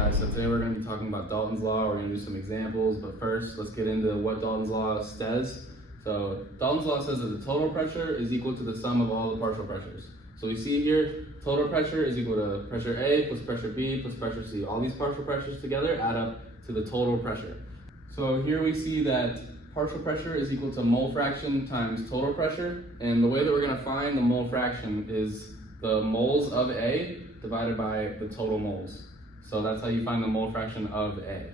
guys? So today we're going to be talking about Dalton's law. We're going to do some examples, but first let's get into what Dalton's law says. So Dalton's law says that the total pressure is equal to the sum of all the partial pressures. So we see here, total pressure is equal to pressure A plus pressure B plus pressure C. All these partial pressures together add up to the total pressure. So here we see that partial pressure is equal to mole fraction times total pressure, and the way that we're going to find the mole fraction is the moles of A divided by the total moles. So that's how you find the mole fraction of A.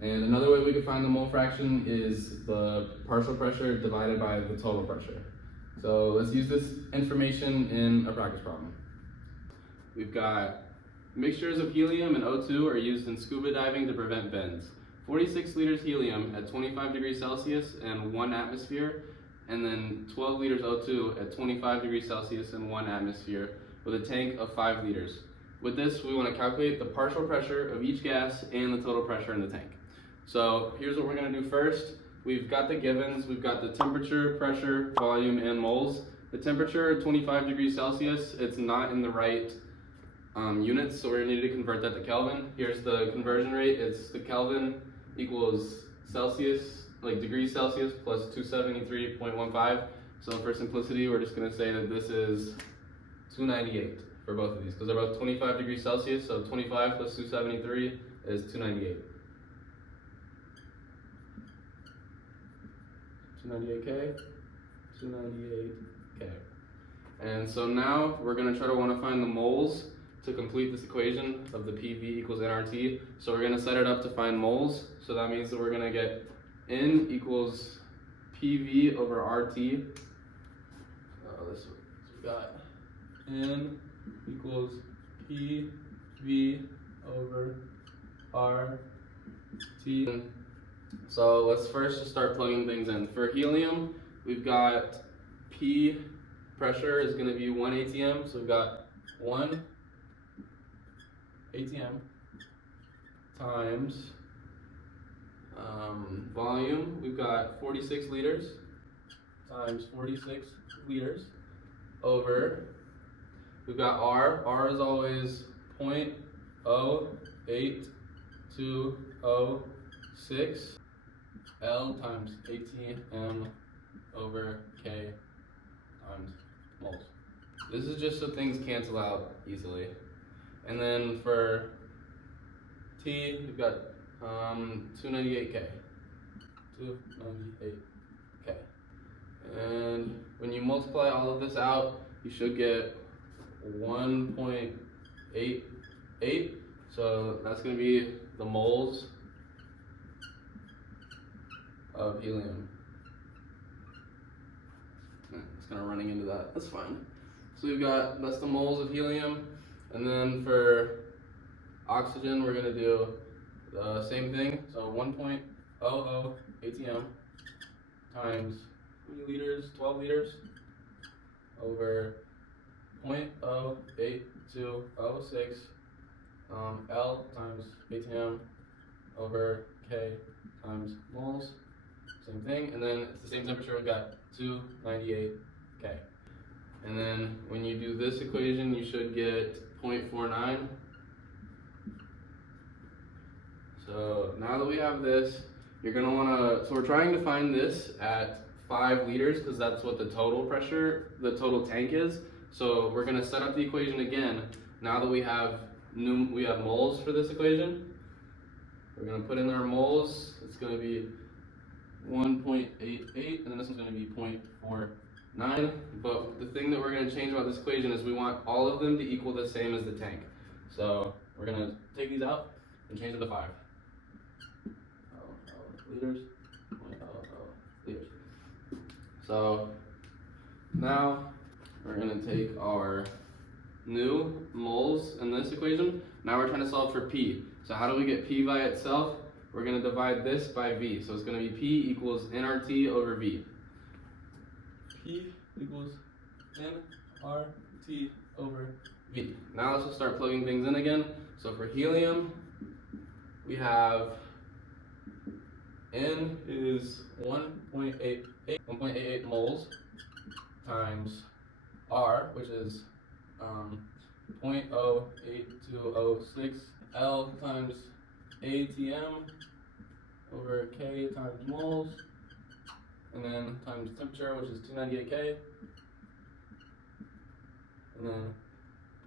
And another way we could find the mole fraction is the partial pressure divided by the total pressure. So let's use this information in a practice problem. We've got mixtures of helium and O2 are used in scuba diving to prevent bends. 46 liters helium at 25 degrees Celsius and 1 atmosphere, and then 12 liters O2 at 25 degrees Celsius and 1 atmosphere with a tank of 5 liters. With this, we want to calculate the partial pressure of each gas and the total pressure in the tank. So here's what we're going to do first. We've got the givens. We've got the temperature, pressure, volume, and moles. The temperature at 25 degrees Celsius, it's not in the right units, so we're going to need to convert that to Kelvin. Here's the conversion rate. It's the Kelvin equals Celsius, like degrees Celsius plus 273.15. So for simplicity, we're just going to say that this is 298 for both of these, because they're both 25 degrees Celsius, so 25 plus 273 is 298. 298K, 298K. And so now we're going to try to want to find the moles to complete this equation of the PV equals nRT. So we're going to set it up to find moles. So that means that we're going to get N equals PV over RT. This is what we got. N equals PV over RT. So let's first just start plugging things in. For helium, we've got P pressure is going to be 1 atm. So we've got 1 atm times volume. We've got 46 liters times 46 liters over, we've got R. R is always 0.08206 L times ATM over K times moles. This is just so things cancel out easily. And then for T, we've got 298K. 298K. And when you multiply all of this out, you should get 1.88. So that's going to be the moles of helium. It's kind of running into that. That's fine. So we've got, that's the moles of helium. And then for oxygen, we're going to do the same thing. So 1.00 atm times how many liters? 12 liters over 0.08206 L times atm over K times moles. Same thing. And then it's the same temperature. We've got 298K. And then when you do this equation, you should get 0.49. So now that we have this, you're going to want to, so we're trying to find this at 5 liters because that's what the total pressure, the total tank is. So we're going to set up the equation again. Now that we have moles for this equation, we're going to put in our moles. It's going to be 1.88, and then this one's going to be 0.49. But the thing that we're going to change about this equation is we want all of them to equal the same as the tank. So we're going to take these out and change them to 5. Liters, 0.00 liters. So now we're going to take our new moles in this equation. Now we're trying to solve for P. So how do we get P by itself? We're going to divide this by V. So it's going to be P equals nRT over V. P equals nRT over V. Now let's just start plugging things in again. So for helium, we have N is 1.88 moles times R, which is 0.08206 L times ATM over K times moles, and then times temperature, which is 298K, and then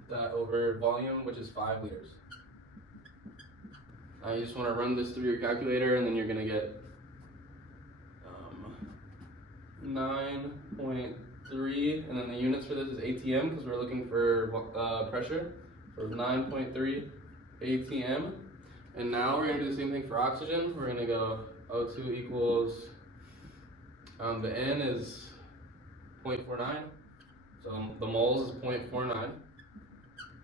that over volume, which is 5 liters. Now you just want to run this through your calculator, and then you're going to get 9.3, and then the units for this is ATM because we're looking for pressure. So 9.3 ATM. And now we're going to do the same thing for oxygen. We're going to go O2 equals, the N is 0.49, so the moles is 0.49.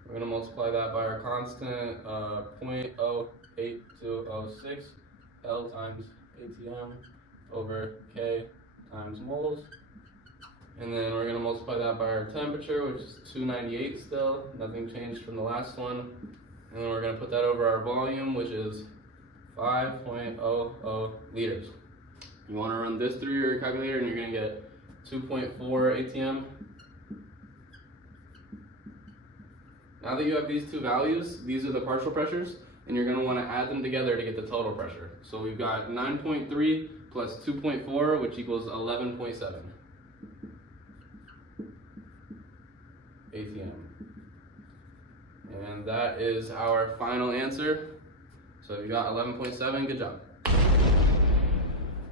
We're going to multiply that by our constant 0.08206 L times ATM over K times moles. And then we're going to multiply that by our temperature, which is 298 still, nothing changed from the last one. And then we're going to put that over our volume, which is 5.00 liters. You want to run this through your calculator, and you're going to get 2.4 ATM. Now that you have these two values, these are the partial pressures, and you're going to want to add them together to get the total pressure. So we've got 9.3 plus 2.4, which equals 11.7 ATM. And that is our final answer. So you got 11.7, good job.